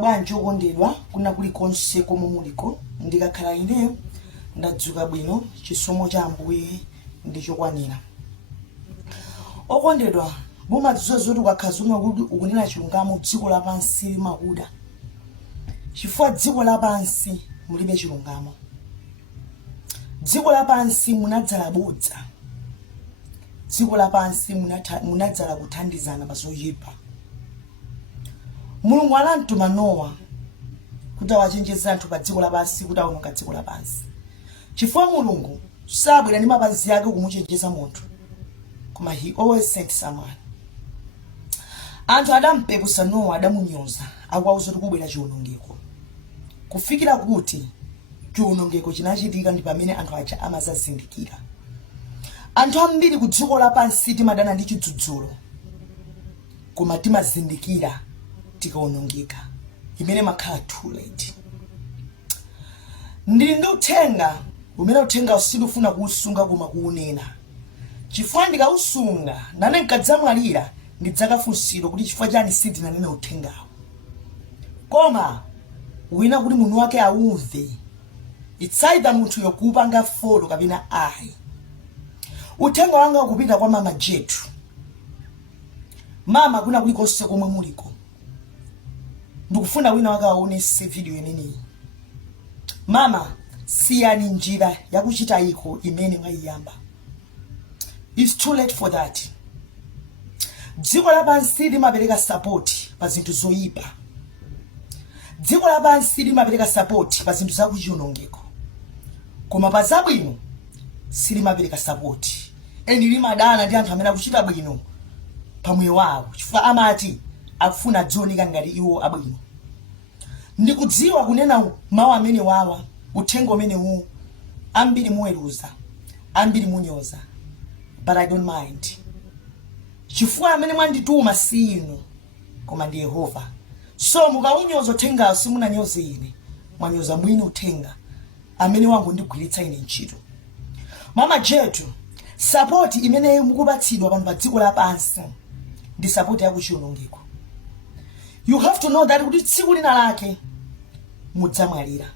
Bwanji okondedwa kuna kulikonse komwe muliko ndikakhala ine ndadzuka bwino chisomo cha Ambuye ndichokwanira. Okondedwa mumadziwa zoti ukakhazuma kuti ukunena chilungamo dziko lapansi limakuda chifukwa dziko lapansi mulibe chilungamo. Dziko lapansi munadzala bodza, dziko lapansi munadzala kuthandizana pazoyipa. Mulungu anamtuma Nowa kuti awachenjeze anthu pa dziko lapansi kuti awononga dziko lapansi. Chifukwa Mulungu sabwera ndi mapazi ake kumuchenjeza munthu, koma he always sent someone. Anthu adampeputsa Nowa, adamunyoza, akuwauza kuti kubwera chiwonongeko. Kufikira kuti chiwonongeko chinachitika ndi pamene anthu aja amazazindikira. Anthu ambiri ku dziko lapansi timadana ndi chidzudzulo, koma timazindikira tikawonongeka imene makhala too late. Ndili ndi uthenga umene uthenga usidufuna kuusunga koma kuunena. Chifukwa ndikausunga nane nkadzamwalira ndidzakafunsidwa kuti chifukwa chani sindinanena uthengawo. Koma wina kuti munthu wake aumve, it's either munthu yokupanga folo kapena ayi. Uthenga wanga ukupita kwa mama Jetu. Mama kuna kulikonse komwe muliko, ndikufuna wina wake aonese video imeneyi. Mama, siyani njira yakuchita iko imene mwayiyamba. It's too late for that. Dziko lapansi limapereka support pa zinthu zoyipa. Dziko lapansi limapereka support pa zinthu zakuchiwonongeko, koma pa zabwino silimapereka support. Eni limadana ndi anthu amene akuchita bwino pamoyo wawo chifukwa amati akufuna dzioneka ngati iwo abwino. Ndikudziwa kunena mawu amene wawa, uthenga umene uwu, ambiri muweruza, ambiri munyoza, but I don't mind. Chifukwa amene mwandituma si inu koma ndi Yehova. So mukaunyoza uthengawo simunanyoze ine, mwanyoza mwini uthenga amene wangu ndigwiritsa ine ntchito. Mama Jetu, support imene mukupatsidwa pano pa dziko lapansi ndi support yakuchiwonongeko. You have to know that kuti tsiku lina lake mudzamwalira.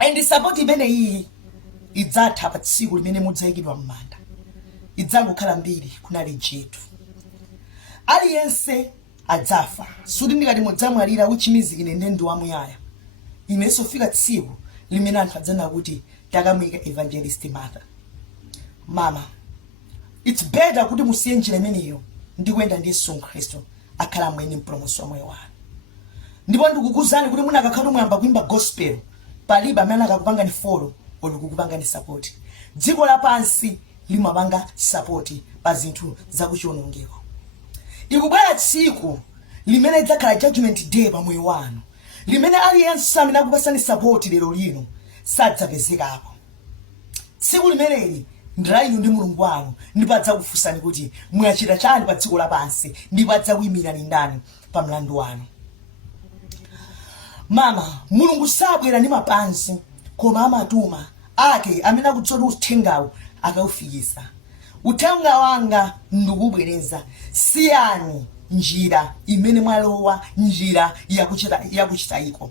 And the support imene iyi idzatha pa tsiku limene mudzayikidwa m'manda. Idzangokhala mbiri kunali Jetu. Aliyense adzafa. Sudi ndikati mudzamwalira which means ine ndi wamuyaya. Inenso fika tsiku limene anthu adzana kuti takamuyika Evangelist Martha. Mama, it's better kuti musiye njira imeneyo ndikuyenda ndi Yesu Khristu akhala mwini mpulumutsi wa moyo wanu. Ndipo ndikukuzani kuti munakakhala muyamba kuimba gospel palibe amene akakupanga ni follow olo kukupanga ni support. Dziko lapansi limapanga support pa zinthu zakuchiwonongeko. Ikubwera tsiku limene idzakhala judgment day pa moyo wanu, limene aliyense amene akupasani support lero lino sadzapezekapo. Tsiku limeneli ndirayu ndi Mulungu wanu ndipadza kufunsani kuti mwachita chani pa dziko lapansi, ndipadza kuyimira ni ndani pa mlandu wanu. Mama, Mulungu sabwera ndi mapansi koma amatuma ake amene akudziwa uthengawo akaufikisa. Uthenga wanga ndikubwereza, siyani njira imene mwalowa, njira yakuchita iko.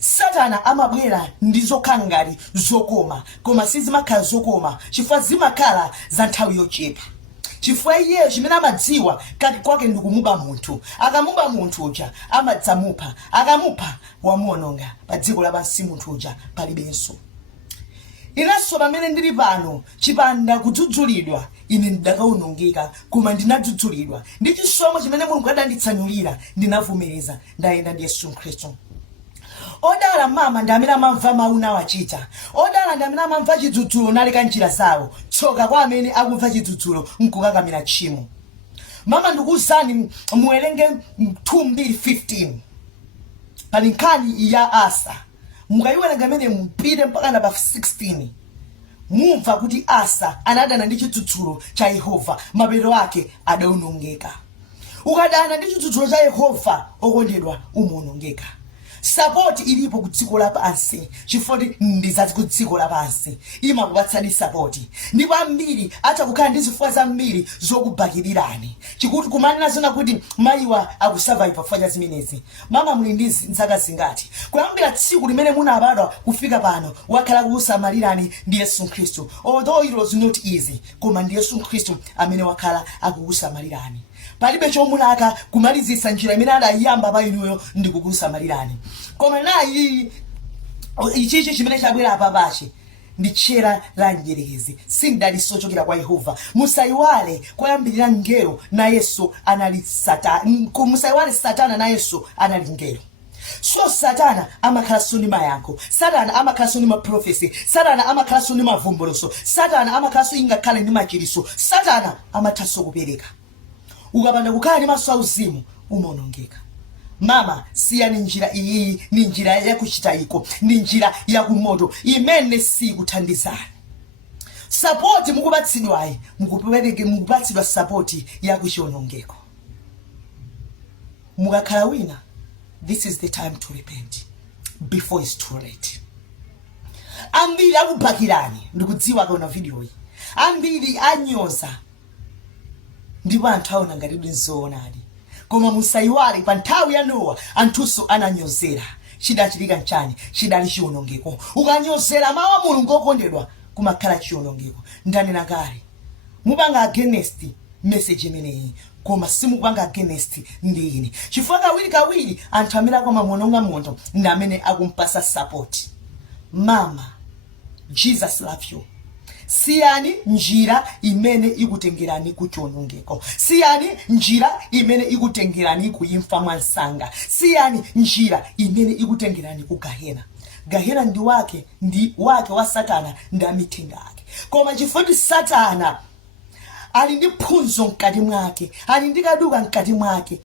Satana amabwera ndi zokhala ngati zokoma, koma sizimakhala zokoma chifukwa zimakhala za nthawi yochepa. Chifukwa iye chimene amadziwa kati kwake ndikumuba munthu. Akamuba munthu uja amadzamupha, akamupha wamuwononga pa dziko lapansi munthu uja palibenso. Inanso pamene ndili pano chipanda kudzudzulidwa ine ndakawonongeka, koma ndinadzudzulidwa ndi chisomo chimene Mulungu adanditsanulira ndinavomereza ndayenda ndi Yesu Khristu. Odala mama ndi amene amamva mawu nawachita. Odala ndi amene amamva chidzudzulo naleka njira zawo. Tsoka kwa amene akumva chidzudzulo nkukakamira tchimo. Mama ndikuwuzani muwerenge 2:15 pali nkhani ya Asa. Mukayiwerenga amene mpite mpaka na pa 16 mumva kuti Asa anadana ndi chidzudzulo cha Yehova, mapeto ake adawonongeka. Ukadana ndi chidzudzulo cha Yehova okondedwa umuwonongeka. Support ilipo ku dziko lapansi chifukwa ndizati ku dziko lapansi imakupatsani support. Ndipo ambiri acha kukhala ndi zifukwa zambiri zokubakirirani chikuti kumanena zona kuti mayiwa akusurvive fanya zimenezi. Mama muli ndi nzaka zingati? Kuyambira tsiku limene munabadwa kufika pano wakhala kukusamalirani ndi Yesu Khristu. Although it was not easy, koma ndi Yesu Khristu amene wakhala akukusamalirani. Palibe chomulaka kumalizisa njira imene adayamba pa inuyo ndi kukusamalirani. Koma nayi ichichi chimene chabwera apa pache ndi tchera la njerekezi sindaliso chokera kwa Yehova. Musaiwale koyambirira ngelo na Yesu anali Satana. Musaiwale Satana na Yesu anali ngelo. So Satana amakhala soni mayanko, Satana amakhala soni ma prophecy, Satana amakhala soni mavumbuluso, Satana amakhala so ingakhala ndi machiriso, Satana amathaso kupereka. Ukapanda kukhala ndi maso auzimu umaonongeka. Mama, siyani njira iyi ni njira ya kuchitayiko, ni njira ya kumoto imene si kuthandizani. Support mukubatsidwayi, mukubatsidwa support ya kuchionongeko. Mukakhala wina, this is the time to repent before it's too late. Ambiri akubakirani ndikudziwa kaona video iyi. Ambiri anyoza ndipo anthu aona ngati nzoonadi. Koma musaiwale pa nthawi ya Nowa anthuso ananyozera. Chidachitika nchani? Chidali chionongeko. Ukanyozera mawu a Mulungu okondedwa kumakhala chionongeko. Ndanena kale mupanga against message imeneyi koma simupanga against ndi ine. Chifukwa kawiri anthu amene amamuononga moto ndi amene akumpasa support. Mama, Jesus love you. Siyani njira imene ikutengerani ku chionongeko. Siyani njira imene ikutengerani ku imfa mwansanga. Siyani njira imene ikutengerani ku Gahena. Gahena ndi wake wa Satana ndi amithenga ake. Koma chifukwa Satana ali ndi phunzo mkati mwake, ali ndi kaduka mkati mwake.